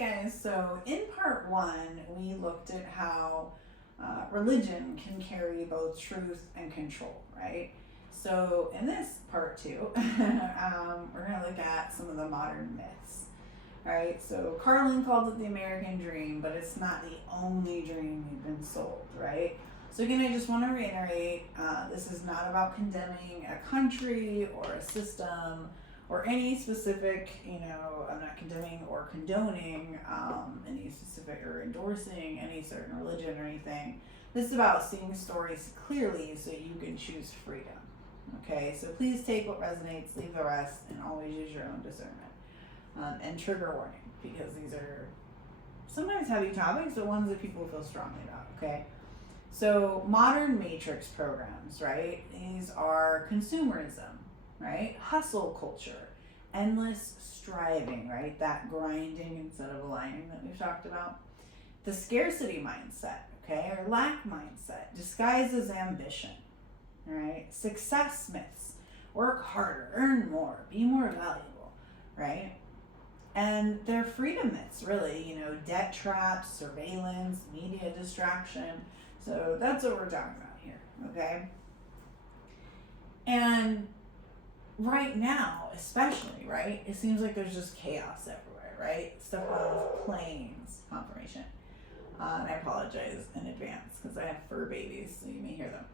guys, so in part one, we looked at how religion can carry both truth and control, right? So in this part two, we're going to look at some of the modern myths, right? So Carlin called it the American dream, but it's not the only dream we've been sold, right? So again, I just want to reiterate, this is not about condemning a country or a system or any specific, I'm not condemning or condoning any specific or endorsing any certain religion or anything. This is about seeing stories clearly so you can choose freedom. Okay, so please take what resonates, leave the rest, and always use your own discernment. And trigger warning, because these are sometimes heavy topics, but ones that people feel strongly about, okay? So modern matrix programs, right? These are consumerism, right? Hustle culture, endless striving, right? That grinding instead of aligning that we've talked about. The scarcity mindset, okay? Or lack mindset, disguised as ambition, right? Success myths, work harder, earn more, be more valuable, right? And they're freedom myths, really, debt traps, surveillance, media distraction. So that's what we're talking about here, okay? And right now, especially, right, it seems like there's just chaos everywhere, right? Stuff going on with planes, confirmation. And I apologize in advance because I have fur babies, so you may hear them.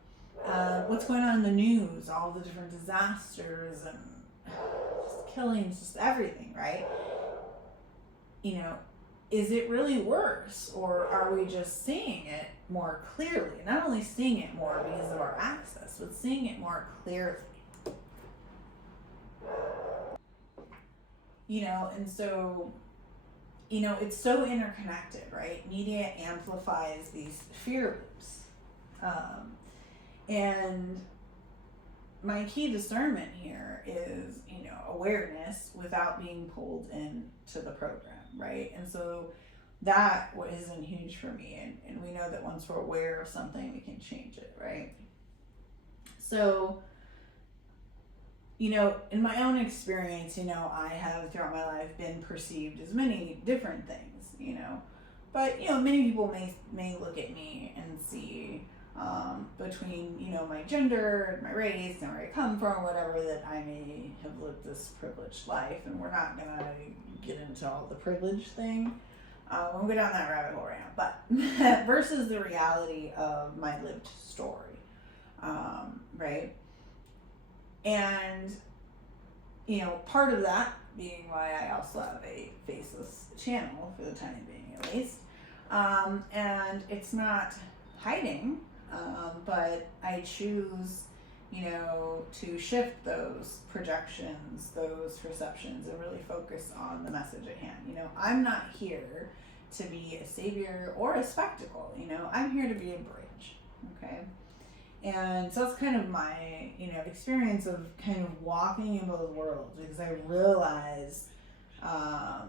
What's going on in the news, all the different disasters and just killings, just everything, right? Is it really worse, or are we just seeing it more clearly? Not only seeing it more because of our access, but seeing it more clearly. And so, it's so interconnected, right? Media amplifies these fear loops. And my key discernment here is, awareness without being pulled into the program, right? And so that isn't huge for me. And we know that once we're aware of something, we can change it, right? So, in my own experience, I have throughout my life been perceived as many different things, but, many people may look at me and see between, my gender, my race, and where I come from, whatever, that I may have lived this privileged life. And we're not going to get into all the privilege thing. We'll go down that rabbit hole right now. But versus the reality of my lived story, right? And, part of that being why I also have a faceless channel for the time being, at least. And it's not hiding, but I choose, to shift those projections, those perceptions, and really focus on the message at hand. I'm not here to be a savior or a spectacle. I'm here to be a bridge, okay? And so that's kind of my, experience of kind of walking in both worlds, because I realize, I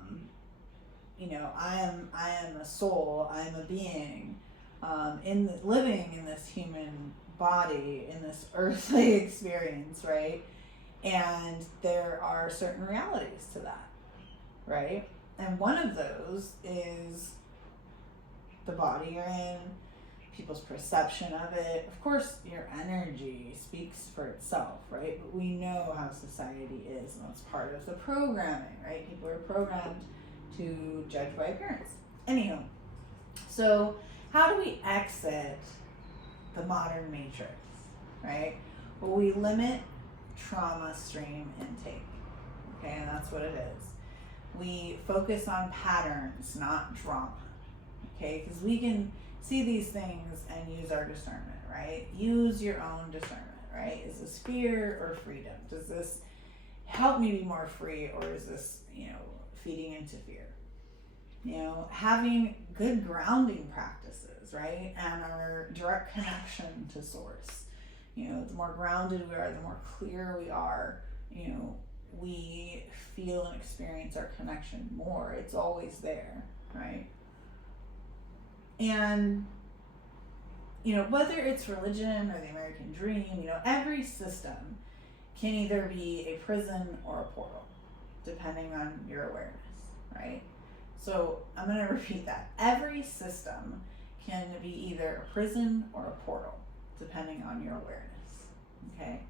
am a soul, I am a being, living in this human body, in this earthly experience, right? And there are certain realities to that, right? And one of those is the body you're in, people's perception of it. Of course, your energy speaks for itself, right? But we know how society is, and that's part of the programming, right? People are programmed to judge by appearance. Anyhow, so how do we exit the modern matrix, right? Well, we limit trauma stream intake, okay? And that's what it is. We focus on patterns, not drama, okay? Because we can see these things and use our discernment, right? Use your own discernment, right? Is this fear or freedom? Does this help me be more free, or is this, feeding into fear? Having good grounding practices, right? And our direct connection to source. The more grounded we are, the more clear we are, we feel and experience our connection more. It's always there, right? And, whether it's religion or the American dream, every system can either be a prison or a portal, depending on your awareness, right? So I'm going to repeat that. Every system can be either a prison or a portal, depending on your awareness. Okay?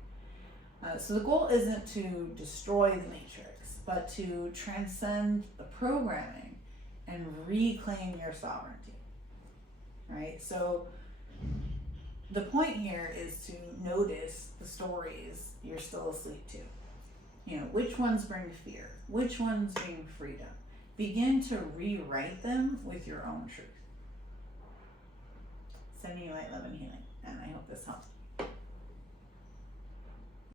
So the goal isn't to destroy the matrix, but to transcend the programming and reclaim your sovereignty. Right? So the point here is to notice the stories you're still asleep to. You know, which ones bring fear? Which ones bring freedom? Begin to rewrite them with your own truth. Sending you light, love, and healing. And I hope this helps.